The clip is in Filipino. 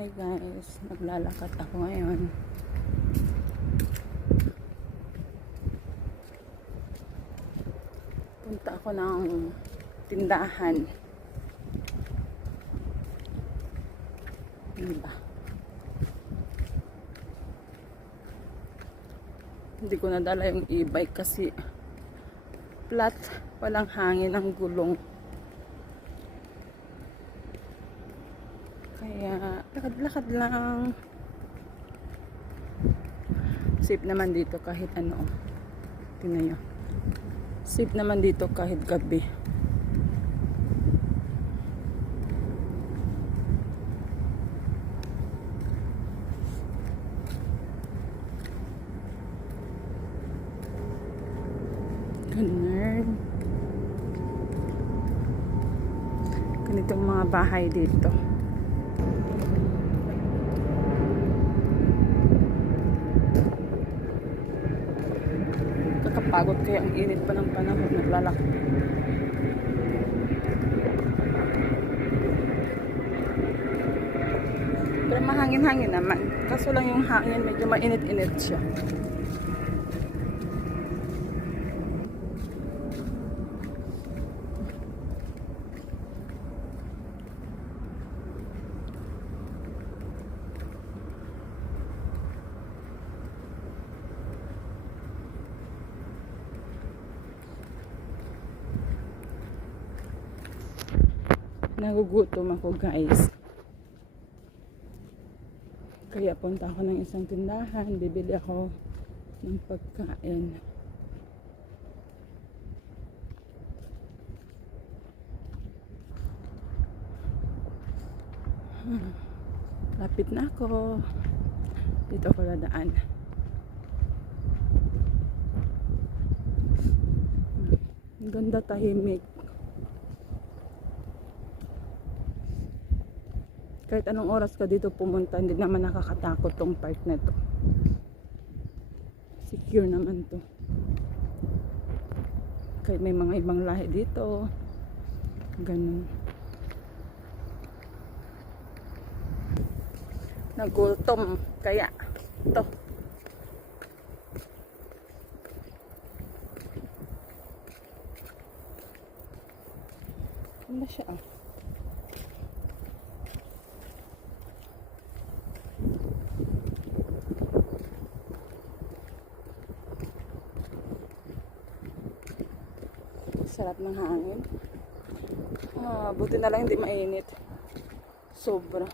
Hi guys, naglalakad ako ngayon. Punta ako ng tindahan. Diba? Hindi ko nadala yung e-bike kasi flat, walang hangin ang gulong. Kaya lakad-lakad lang. Safe naman dito kahit ano. Tingnan nyo. Safe naman dito kahit gabi. Ganun. Ganitong mga bahay dito. Kakapagod kaya ang init pa ng panahon. Naglalakad. Pero mahangin-hangin naman. Kaso lang yung hangin medyo mainit-init siya. Nagugutom ako guys. Kaya punta ako ng isang tindahan. Bibili ako ng pagkain. Lapit na ako. Dito ako dadaan. Ang ganda, tahimik. Kahit anong oras ka dito pumunta, hindi naman nakakatakot tong park na to. Secure naman to. Kahit may mga ibang lahi dito. Ganun. Nagultom. Kaya, to. Ano siya? Sarap ng hangin. Buti na lang hindi mainit. Sobra.